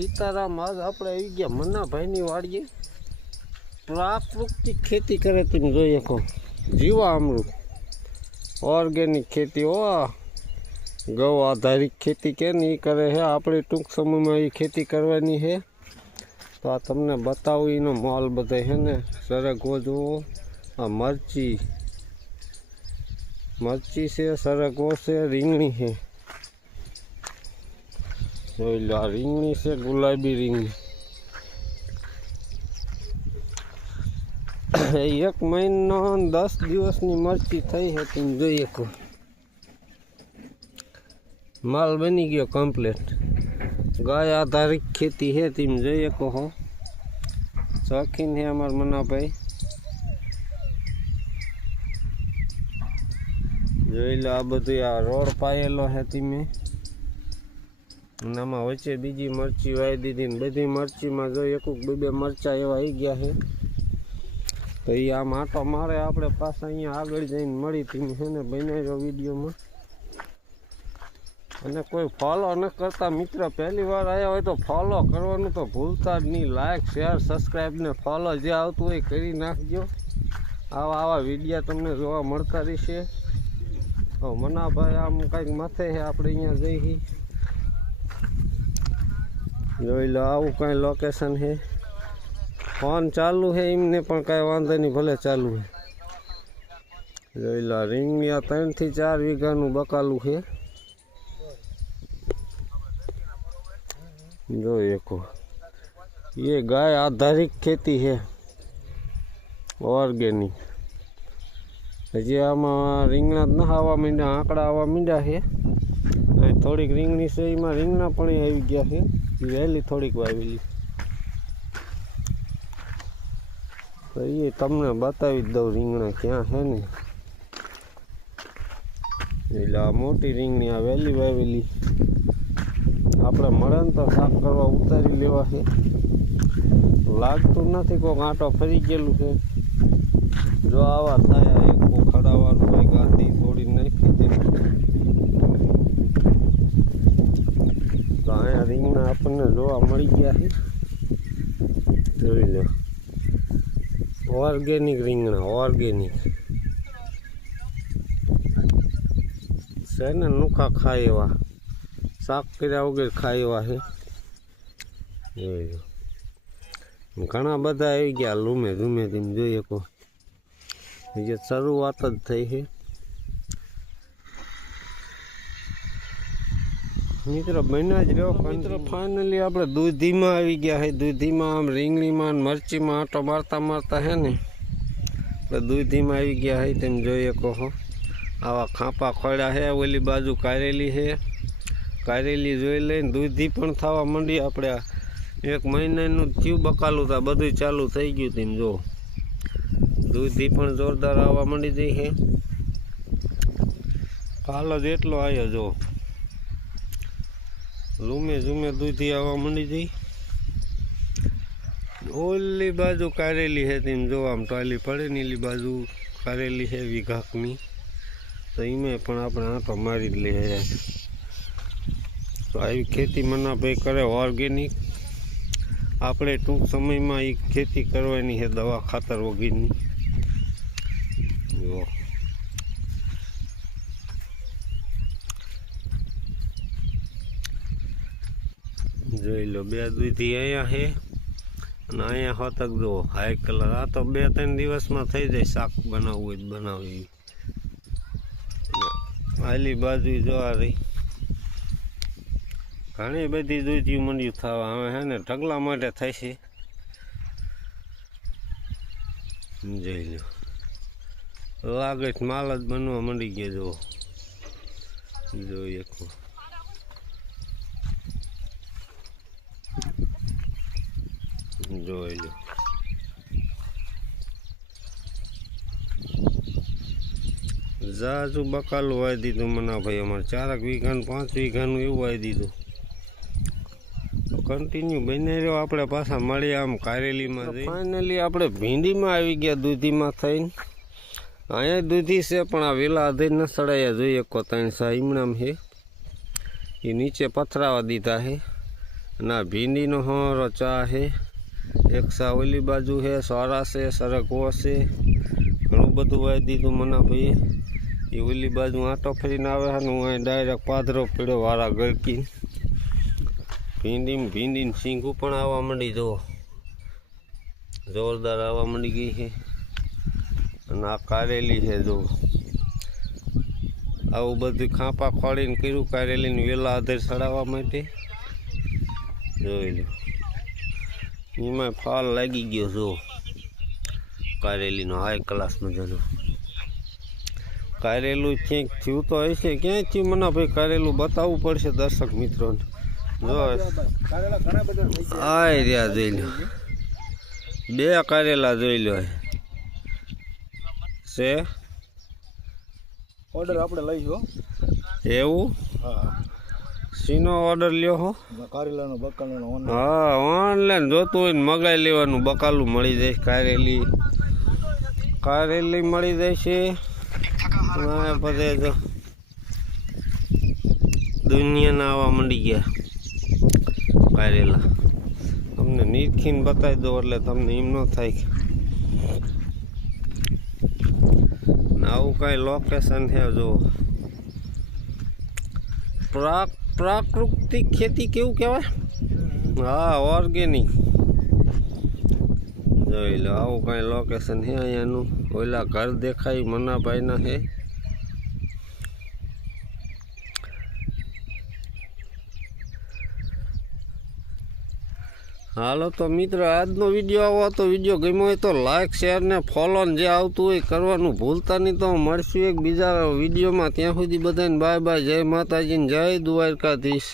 સીતારામ આજ આપણે આવી ગયા મન્નાભાઈની વાડીએ પ્રાકૃતિક ખેતી કરે તમે જોઈ શકો જીવા અમૃત ઓર્ગેનિક ખેતી ગૌ આધારિત ખેતી કે નહીં કરે છે આપણે ટૂંક સમયમાં એ ખેતી કરવાની છે તો આ તમને બતાવું એનો માલ બધા છે ને સરગવો જુઓ આ મરચી છે સરગવો છે રીંગણી છે જોઈ લો આ રીંગણી છે ગુલાબી રીંગણી એક મહિનો 10 દિવસની મરચી થઈ છે તમે જોઈ શકો માલ બની ગયો કમ્પ્લીટ ગાય આધારિત ખેતી છે તમે જોઈ શકો હો શોખીન છે અમારા મન્નાભાઈ જોઈ લો આ બધું આ રોડ પાયેલો છે તમે આમાં વચ્ચે બીજી મરચી વાવી દીધી ને બધી મરચીમાં જોઈ શકો બે મરચા એવા આવી ગયા છે તો એ આમ આટો મારે આપણે પાછા અહીંયા આગળ જઈને મળી તમે છે ને બનાવ્યો વિડીયોમાં અને કોઈ ફોલો ન કરતા મિત્ર પહેલી વાર આવ્યા હોય તો ફોલો કરવાનું તો ભૂલતા જ નહીં લાઈક શેર સબસ્ક્રાઈબ ને ફોલો જે આવતું હોય કરી નાખજો આવા વિડીયા તમને જોવા મળતા રહેશે મન્નાભાઈ આમ કંઈક માથે છે આપણે અહીંયા જઈ જોઈ લો આવું કાંઈ લોકેશન છે ફોન ચાલુ છે એમને પણ કાંઈ વાંધો નહીં ભલે ચાલુ છે જોઈ લો રીંગણી આ 3 થી 4 વીઘાનું બકાલું છે જોઈ શકો એ ગાય આધારિત ખેતી છે ઓર્ગેનિક હજી આમાં રીંગણા ન આવવા માંડ્યા આંકડા આવવા માંડ્યા છે થોડીક રીંગણી છે એમાં રીંગણા પણ આવી ગયા છે વહેલી થોડીક વાવેલી તો એ તમને બતાવી જ દઉં રીંગણા ક્યાં છે ને એટલે આ મોટી રીંગણી આ વહેલી વાવેલી આપણે મળે ને તો સાફ કરવા ઉતારી લેવા છે લાગતું નથી કોઈ આંટો ફરી ગયેલું છે જો આવા થાય એક ખડાવાનું હોય ગાદી થોડી નાખી દે તો અહીંયા રીંગણા આપણને જોવા મળી ગયા છે જોઈ લો ઓર્ગેનિક રીંગણા ઓર્ગેનિક છે ને નોખા ખાય એવા શાક કર્યા વગર ખાય એવા છે જોઈ લો ઘણા બધા આવી ગયા લૂમે ધૂમે તમે જોઈ શકો જે શરૂઆત જ થઈ છે મિત્રો બન્યા જ રહ્યો મિત્રો ફાઇનલી આપણે દૂધીમાં આવી ગયા છે દૂધીમાં આમ રીંગણીમાં મરચીમાં આંટો મારતા છે ને આપણે દૂધીમાં આવી ગયા છે તેમ જોઈ શકો છો આવા ખાંપા ખોળ્યા છે ઓલી બાજુ કારેલી છે કારેલી જોઈ લઈને દૂધી પણ થવા માંડી આપણે 1 મહિનાનું થયું બકાલું તો બધું ચાલુ થઈ ગયું તેમ જો દૂધી પણ જોરદાર આવવા માંડી જઈ છે હાલ જ એટલો આવ્યો જો લૂમે ઝૂમે દૂધી આવવા માંડી જઈ ઓલી બાજુ કારેલી છે તેમ જો આમ ટાલી પડે ને એલી બાજુ કારેલી છે વીઘાકની તો એમાં પણ આપણે આંટો મારી જ લઈએ તો આવી ખેતી મન્નાભાઈ કરે ઓર્ગેનિક આપણે ટૂંક સમયમાં એ ખેતી કરવાની છે દવા ખાતર વગેરેની જો જોઈ લો બે દૂધી અહીંયા છે અને અહીંયા હોતક જો હાઈ કલર આ તો 2-3 દિવસમાં થઈ જાય શાક બનાવવું હોય બનાવી આલી બાજુ જો આ રહી ઘણી બધી દૂધી મંડ્યું થવા હવે છે ને ઢગલા માટે થાય છે જોઈ લો લાગે માલ જ બનવા માંડી ગયો જોઈ શકો જોઈ લો જાજુ બકાલું વાવી દીધું મન્નાભાઈ અમારે 4 વીઘાનું 5 વીઘાનું એવું વાવી દીધું કન્ટિન્યુ બની રહ્યો આપણે પાછા મળીએ આમ કારેલીમાં જઈ ફાઇનલી આપણે ભીંડીમાં આવી ગયા દૂધીમાં થઈને અહીંયા દૂધી છે પણ આ વેલા આધે ન સડાયા જોઈએ 3 સાઈમણામ છે એ નીચે પથરાવા દીધા છે ના ભીંડીનો હોરો ચા છે, એક સા ઓલી બાજુ છે, સોરા છે, સરગવો છે, ઘણું બધું વાવી દીધું મના ભાઈએ. એ ઓલી બાજુ આંટો ફરીને આવે છે ને હું અહીં ડાયરેક્ટ પાદરો પીડ્યો વારા ગળકી. ભીંડીને સિંગું પણ આવવા માંડી, જુઓ જોરદાર આવવા માંડી ગઈ છે. અને આ કારેલી છે, જુઓ આવું બધું ખાંપા ખોડીને કર્યું કારેલીને વેલા આધર ચડાવવા માટે. જોઈ લો એમાં ફાલ લાગી ગયો, જુઓ કારેલીનો હાઈ ક્લાસ મજાનો. કારેલું ક્યાંક થયું તો હશે, ક્યાંય થયું મના ભાઈ કારેલું બતાવવું પડશે દર્શક મિત્રોને. જો આ રહ્યા જોઈ લો, 2 કારેલા જોઈ લો છે. ઓર્ડર આપણે લઈશું એવું? હા, શીનો ઓર્ડર લ્યો હો? કારેલાનો બકાલાનો. હા, ઓનલાઈન જોતું હોય ને મગાઈ લેવાનું, બકાલું મળી જાય. કારેલી મળી જાય છે. બધે જો દુનિયાના આવવા માંડી ગયા કારેલા. તમને નીરખીને બતાવી દો એટલે તમને એમ ન થાય. આવું કાંઈ લોકેશન છે, જો પ્રાકૃતિક ખેતી કેવું કહેવાય? હા, ઓર્ગેનિક. જોઈ લો આવું કાંઈ લોકેશન છે અહીંયાનું. ઓલા ઘર દેખાય મનાભાઈના છે. હાલો તો મિત્રો આજનો વિડીયો આવો તો વિડીયો ગમ્યો હોય તો લાઇક શેર ને ફોલો ને જે આવતું હોય કરવાનું ભૂલતા નહીં. તો મળશું એક બીજા વિડીયોમાં. ત્યાં સુધી બધાને બાય બાય. જય માતાજી ને જય દ્વારકાધીશ.